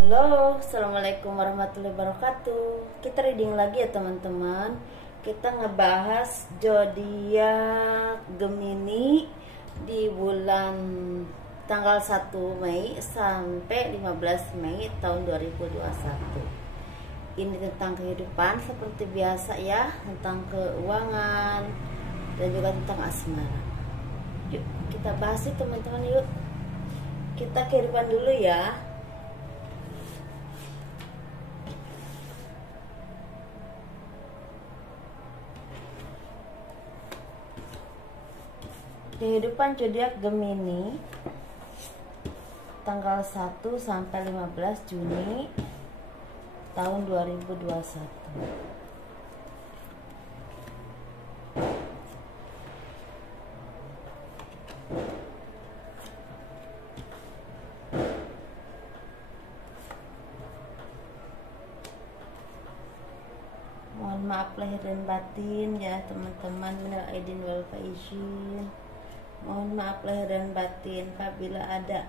Halo, assalamualaikum warahmatullahi wabarakatuh. Kita reading lagi ya teman-teman. Kita ngebahas zodiak Gemini di bulan tanggal 1 Mei sampai 15 Mei tahun 2021. Ini tentang kehidupan seperti biasa ya, tentang keuangan dan juga tentang asmara. Yuk kita bahas ya teman-teman, yuk. Kita kehidupan dulu ya. Kehidupan zodiak Gemini tanggal 1 sampai 15 Juni tahun 2021. Mohon maaf lahir dan batin ya teman-teman, minal aidin wal faizin. Mohon maaf lahir dan batin apabila ada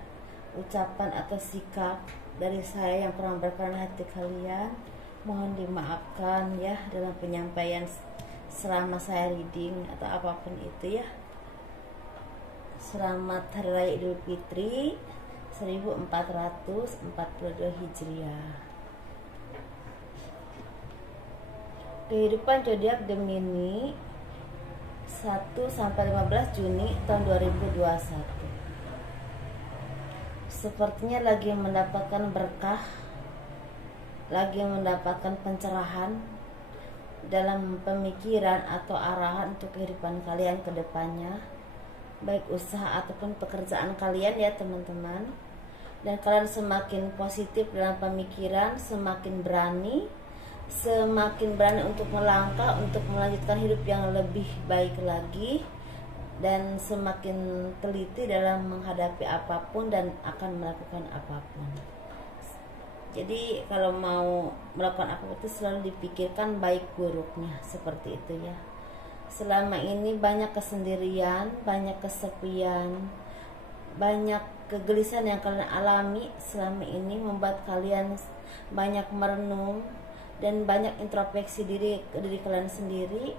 ucapan atau sikap dari saya yang kurang berkenan hati kalian. Mohon dimaafkan ya dalam penyampaian selama saya reading atau apapun itu ya. Selamat Hari Raya Idul Fitri 1442 Hijriah. Kehidupan zodiak Gemini 1 sampai 15 Juni tahun 2021. Sepertinya lagi mendapatkan berkah, lagi mendapatkan pencerahan dalam pemikiran atau arahan untuk kehidupan kalian ke depannya, baik usaha ataupun pekerjaan kalian ya teman-teman. Dan kalian semakin positif dalam pemikiran, semakin berani untuk melangkah, untuk melanjutkan hidup yang lebih baik lagi, dan semakin teliti dalam menghadapi apapun dan akan melakukan apapun. Jadi kalau mau melakukan apapun itu selalu dipikirkan baik buruknya, seperti itu ya. Selama ini banyak kesendirian, banyak kesepian, banyak kegelisahan yang kalian alami selama ini membuat kalian banyak merenung dan banyak introspeksi diri kalian sendiri,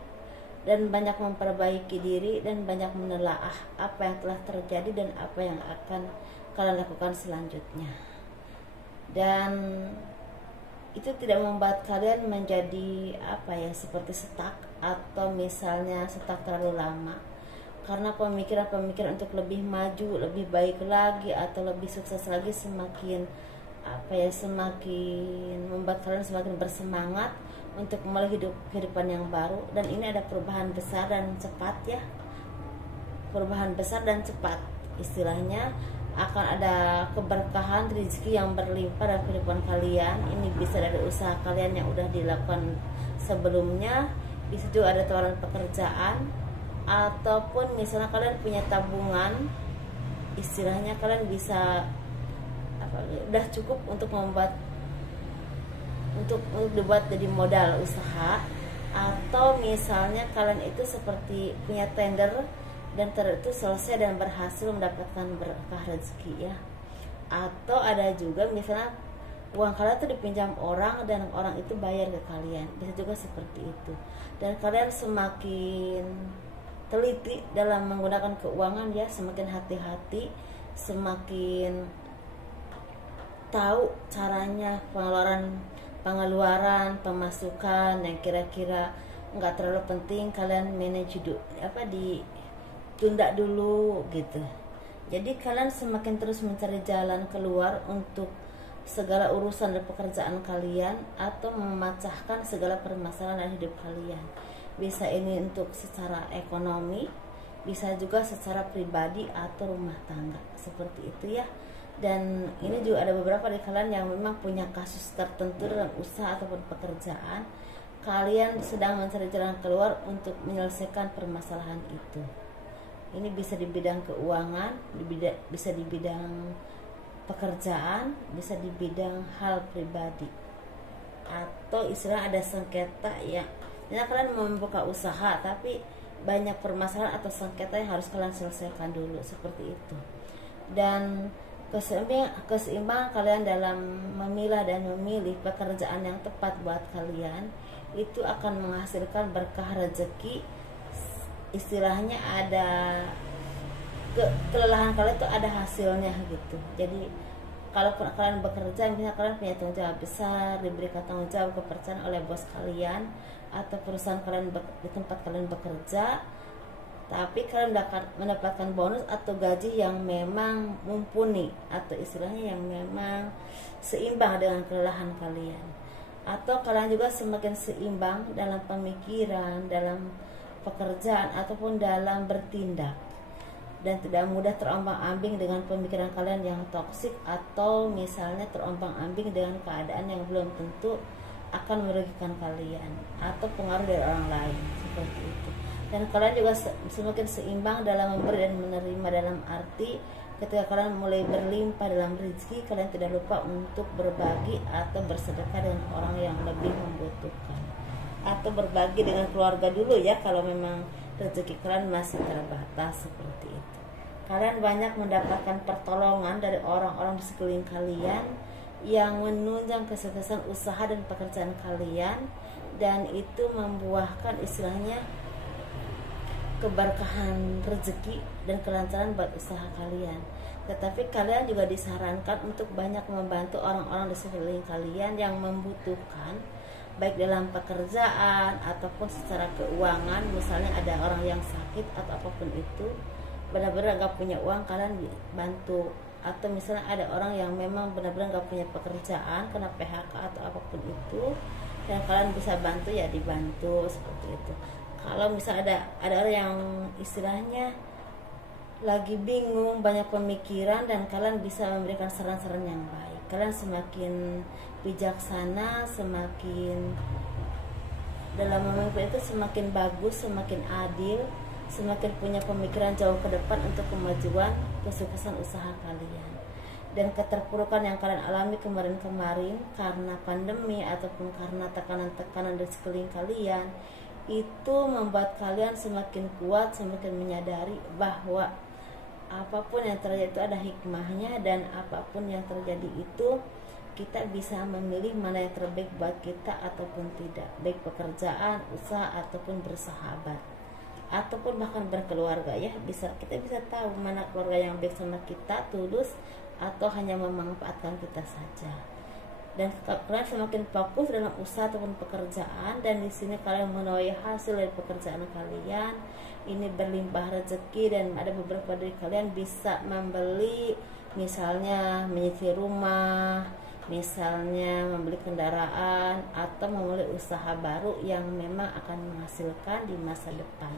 dan banyak memperbaiki diri, dan banyak menelaah apa yang telah terjadi dan apa yang akan kalian lakukan selanjutnya. Dan itu tidak membuat kalian menjadi seperti stuck, atau misalnya stuck terlalu lama, karena pemikiran-pemikiran untuk lebih maju, lebih baik lagi, atau lebih sukses lagi semakin semakin membuat kalian semakin bersemangat untuk mulai kehidupan yang baru. Dan ini ada perubahan besar dan cepat ya, perubahan besar dan cepat. Istilahnya akan ada keberkahan rezeki yang berlimpah dalam kehidupan kalian. Ini bisa dari usaha kalian yang udah dilakukan sebelumnya, bisa juga ada tawaran pekerjaan, ataupun misalnya kalian punya tabungan, istilahnya kalian bisa udah cukup untuk dibuat jadi modal usaha. Atau misalnya kalian itu seperti punya tender dan itu selesai dan berhasil mendapatkan berkah rezeki ya. Atau ada juga misalnya uang kalian itu dipinjam orang dan orang itu bayar ke kalian, bisa juga seperti itu. Dan kalian semakin teliti dalam menggunakan keuangan ya, semakin hati-hati, semakin tahu caranya pengeluaran, pemasukan yang kira-kira nggak terlalu penting kalian manage ditunda dulu gitu. Jadi kalian semakin terus mencari jalan keluar untuk segala urusan dan pekerjaan kalian, atau memecahkan segala permasalahan dalam hidup kalian. Bisa ini untuk secara ekonomi, bisa juga secara pribadi atau rumah tangga, seperti itu ya. Dan ini juga ada beberapa dari kalian yang memang punya kasus tertentu dalam usaha ataupun pekerjaan. Kalian sedang mencari jalan keluar untuk menyelesaikan permasalahan itu. Ini bisa di bidang keuangan, bisa di bidang pekerjaan, bisa di bidang hal pribadi, atau istilah ada sengketa ya. Jadi kalian membuka usaha tapi banyak permasalahan atau sengketa yang harus kalian selesaikan dulu, seperti itu. Dan Keseimbangan kalian dalam memilah dan memilih pekerjaan yang tepat buat kalian itu akan menghasilkan berkah rezeki. Istilahnya ada kelelahan kalian itu ada hasilnya gitu. Jadi kalau kalian bekerja, misalnya kalian punya tanggung jawab besar, diberikan tanggung jawab kepercayaan oleh bos kalian atau perusahaan kalian di tempat kalian bekerja, tapi kalian mendapatkan bonus atau gaji yang memang mumpuni atau istilahnya yang memang seimbang dengan kelelahan kalian, atau kalian juga semakin seimbang dalam pemikiran, dalam pekerjaan ataupun dalam bertindak, dan tidak mudah terombang-ambing dengan pemikiran kalian yang toksik atau misalnya terombang-ambing dengan keadaan yang belum tentu akan merugikan kalian atau pengaruh dari orang lain seperti itu. Dan kalian juga semakin seimbang dalam memberi dan menerima, dalam arti ketika kalian mulai berlimpah dalam rezeki, kalian tidak lupa untuk berbagi atau bersedekah dengan orang yang lebih membutuhkan, atau berbagi dengan keluarga dulu ya kalau memang rezeki kalian masih terbatas seperti itu. Kalian banyak mendapatkan pertolongan dari orang-orang di sekeliling kalian yang menunjang kesuksesan usaha dan pekerjaan kalian, dan itu membuahkan istilahnya keberkahan rezeki dan kelancaran buat usaha kalian. Tetapi kalian juga disarankan untuk banyak membantu orang-orang di sekeliling kalian yang membutuhkan, baik dalam pekerjaan ataupun secara keuangan. Misalnya ada orang yang sakit atau apapun itu, benar-benar gak punya uang, kalian bantu. Atau misalnya ada orang yang memang benar-benar gak punya pekerjaan, kena PHK atau apapun itu, dan kalian bisa bantu ya dibantu seperti itu. Kalau misalnya ada orang yang istilahnya lagi bingung, banyak pemikiran, dan kalian bisa memberikan saran-saran yang baik, kalian semakin bijaksana, semakin dalam memimpin itu semakin bagus, semakin adil, semakin punya pemikiran jauh ke depan untuk kemajuan kesuksesan usaha kalian. Dan keterpurukan yang kalian alami kemarin-kemarin karena pandemi ataupun karena tekanan-tekanan di sekeliling kalian, itu membuat kalian semakin kuat, semakin menyadari bahwa apapun yang terjadi itu ada hikmahnya, dan apapun yang terjadi itu kita bisa memilih mana yang terbaik buat kita ataupun tidak, baik pekerjaan, usaha ataupun bersahabat ataupun bahkan berkeluarga ya. Kita bisa tahu mana keluarga yang baik sama kita, tulus, atau hanya memanfaatkan kita saja. Dan kalian semakin fokus dalam usaha ataupun pekerjaan, dan di sini kalian menuai hasil dari pekerjaan kalian ini berlimpah rezeki, dan ada beberapa dari kalian bisa membeli, misalnya menyetir rumah, misalnya membeli kendaraan, atau memulai usaha baru yang memang akan menghasilkan di masa depan,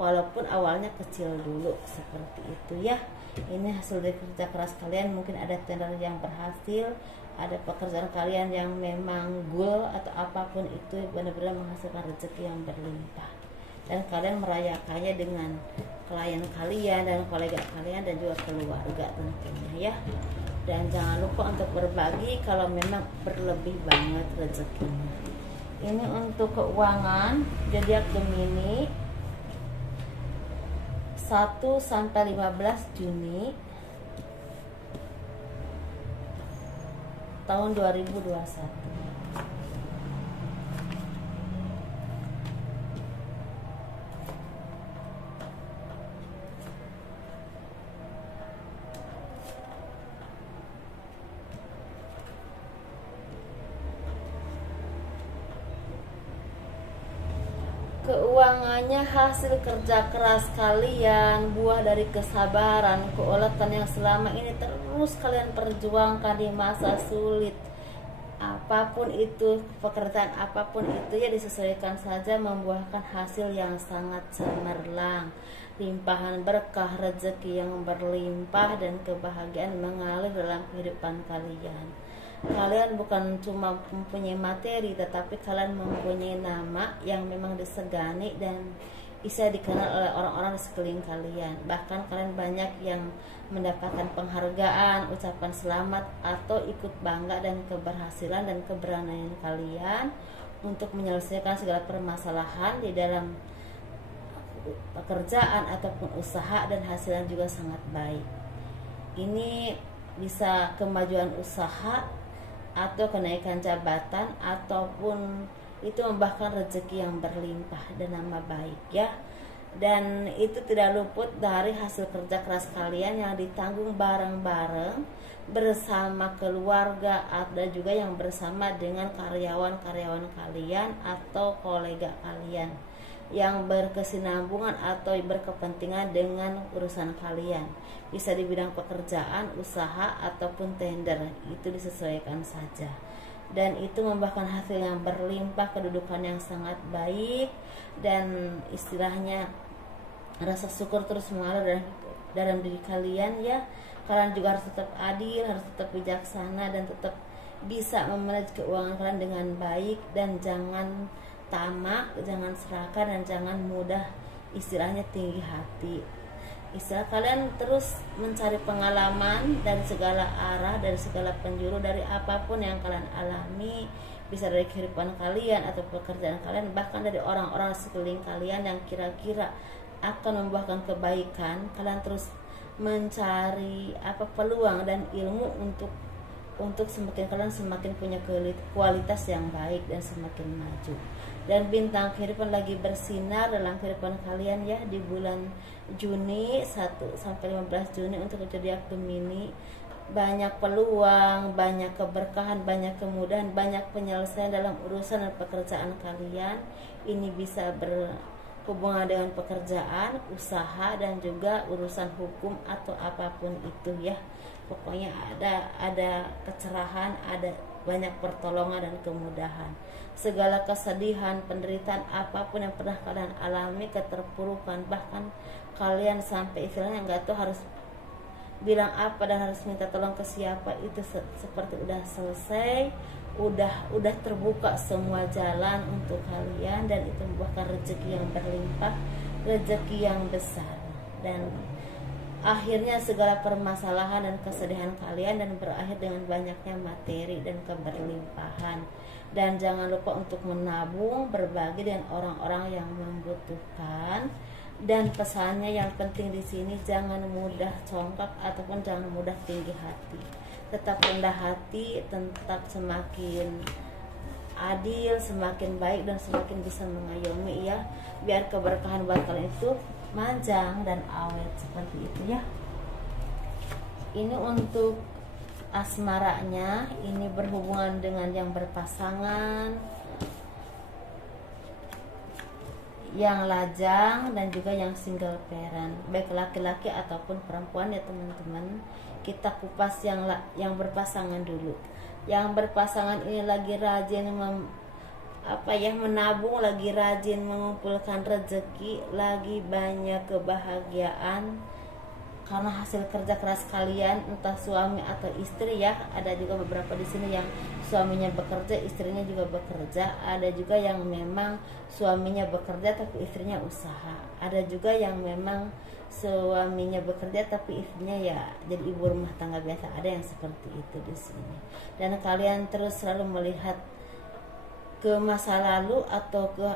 walaupun awalnya kecil dulu seperti itu ya. Ini hasil dari kerja keras kalian. Mungkin ada tender yang berhasil, ada pekerjaan kalian yang memang goal atau apapun itu benar-benar menghasilkan rezeki yang berlimpah, dan kalian merayakannya dengan klien kalian dan kolega kalian dan juga keluarga tentunya ya. Dan jangan lupa untuk berbagi kalau memang berlebih banget rezekinya. Ini untuk keuangan zodiak Gemini 1 sampai 15 Juni tahun 2021. Keuangannya hasil kerja keras kalian, buah dari kesabaran, keuletan yang selama ini terus kalian perjuangkan di masa sulit. Apapun itu, pekerjaan apapun itu ya disesuaikan saja, membuahkan hasil yang sangat cemerlang, limpahan berkah, rezeki yang berlimpah, dan kebahagiaan mengalir dalam kehidupan kalian. Kalian bukan cuma mempunyai materi, tetapi kalian mempunyai nama yang memang disegani dan bisa dikenal oleh orang-orang di sekeliling kalian. Bahkan kalian banyak yang mendapatkan penghargaan, ucapan selamat, atau ikut bangga dan keberhasilan dan keberanian kalian untuk menyelesaikan segala permasalahan di dalam pekerjaan ataupun usaha, dan hasilnya juga sangat baik. Ini bisa kemajuan usaha atau kenaikan jabatan, ataupun itu membawakan rezeki yang berlimpah dan nama baik ya. Dan itu tidak luput dari hasil kerja keras kalian yang ditanggung bareng-bareng bersama keluarga, ada juga yang bersama dengan karyawan-karyawan kalian atau kolega kalian yang berkesinambungan atau berkepentingan dengan urusan kalian, bisa di bidang pekerjaan, usaha ataupun tender, itu disesuaikan saja. Dan itu membawakan hasil yang berlimpah, kedudukan yang sangat baik, dan istilahnya rasa syukur terus mengalir dalam diri kalian ya. Kalian juga harus tetap adil, harus tetap bijaksana, dan tetap bisa memanage keuangan kalian dengan baik, dan jangan tamak, jangan serakah, dan jangan mudah istilahnya tinggi hati. Istilah kalian terus mencari pengalaman dari segala arah, dari segala penjuru, dari apapun yang kalian alami, bisa dari kehidupan kalian atau pekerjaan kalian, bahkan dari orang-orang sekeliling kalian yang kira-kira akan membuahkan kebaikan. Kalian terus mencari peluang dan ilmu untuk semakin kalian semakin punya kualitas yang baik dan semakin maju. Dan bintang kehidupan lagi bersinar dalam kehidupan kalian ya di bulan Juni 1 sampai 15 Juni untuk zodiak Gemini. Banyak peluang, banyak keberkahan, banyak kemudahan, banyak penyelesaian dalam urusan dan pekerjaan kalian. Ini bisa berhubungan dengan pekerjaan, usaha, dan juga urusan hukum atau apapun itu ya. Pokoknya ada kecerahan, ada banyak pertolongan dan kemudahan. Segala kesedihan, penderitaan, apapun yang pernah kalian alami, keterpurukan, bahkan kalian sampai istilahnya nggak tahu harus bilang apa dan harus minta tolong ke siapa, itu seperti udah selesai, udah terbuka semua jalan untuk kalian, dan itu membuahkan rezeki yang berlimpah, rezeki yang besar, dan akhirnya segala permasalahan dan kesedihan kalian dan berakhir dengan banyaknya materi dan keberlimpahan. Dan jangan lupa untuk menabung, berbagi dengan orang-orang yang membutuhkan. Dan pesannya yang penting di sini, jangan mudah congkak ataupun jangan mudah tinggi hati. Tetap rendah hati, tetap semakin adil, semakin baik, dan semakin bisa mengayomi ya. Biar keberkahan buat kalian itu manjang dan awet seperti itu ya. Ini untuk asmaranya, ini berhubungan dengan yang berpasangan, yang lajang, dan juga yang single parent, baik laki-laki ataupun perempuan ya teman-teman. Kita kupas yang berpasangan dulu. Yang berpasangan ini lagi rajin menabung, lagi rajin mengumpulkan rezeki, lagi banyak kebahagiaan karena hasil kerja keras kalian, entah suami atau istri ya. Ada juga beberapa di sini yang suaminya bekerja, istrinya juga bekerja. Ada juga yang memang suaminya bekerja tapi istrinya usaha. Ada juga yang memang suaminya bekerja tapi istrinya ya jadi ibu rumah tangga biasa. Ada yang seperti itu di sini. Dan kalian terus selalu melihat ke masa lalu atau ke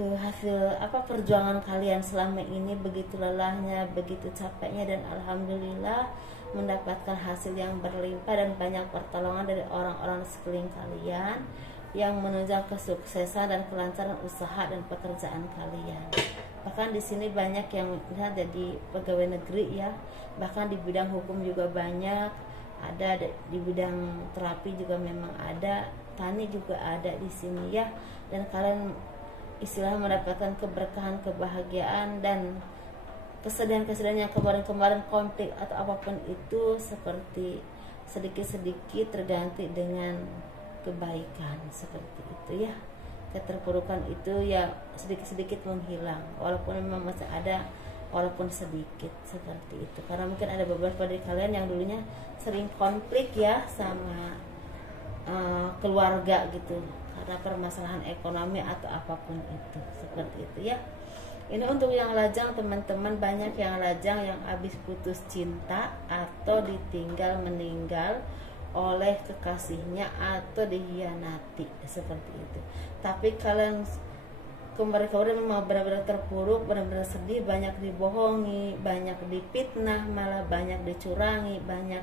hasil perjuangan kalian selama ini, begitu lelahnya, begitu capeknya, dan alhamdulillah mendapatkan hasil yang berlimpah dan banyak pertolongan dari orang-orang sekeliling kalian yang menunjang kesuksesan dan kelancaran usaha dan pekerjaan kalian. Bahkan di sini banyak yang jadi pegawai negeri ya, bahkan di bidang hukum juga banyak, ada di bidang terapi juga memang ada, tani juga ada di sini ya. Dan kalian istilahnya mendapatkan keberkahan, kebahagiaan, dan kesedihan-kesedihan yang kemarin-kemarin konflik atau apapun itu seperti sedikit-sedikit terganti dengan kebaikan seperti itu ya. Keterpurukan itu ya sedikit-sedikit menghilang, walaupun memang masih ada, walaupun sedikit seperti itu. Karena mungkin ada beberapa dari kalian yang dulunya sering konflik ya sama keluarga gitu, karena permasalahan ekonomi atau apapun itu seperti itu ya. Ini untuk yang lajang teman-teman, banyak yang lajang yang habis putus cinta atau ditinggal meninggal oleh kekasihnya atau dihianati seperti itu. Tapi kalian mereka udah memang benar-benar terpuruk, benar-benar sedih, banyak dibohongi, banyak dipitnah, malah banyak dicurangi, banyak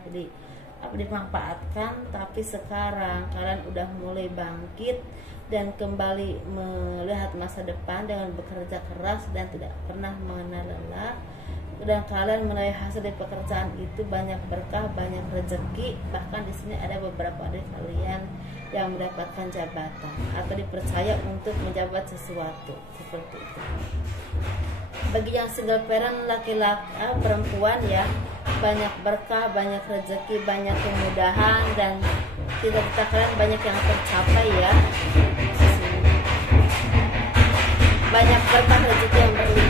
dimanfaatkan. Tapi sekarang kalian udah mulai bangkit dan kembali melihat masa depan dengan bekerja keras dan tidak pernah mengenal lelah. Dan kalian menuai hasil dari pekerjaan itu banyak berkah, banyak rezeki. Bahkan di sini ada beberapa dari kalian yang mendapatkan jabatan atau dipercaya untuk menjabat sesuatu seperti itu. Bagi yang single parent laki-laki perempuan ya, banyak berkah, banyak rezeki, banyak kemudahan, dan cita-cita kalian banyak yang tercapai ya. Banyak berkah rezeki yang berlimpah.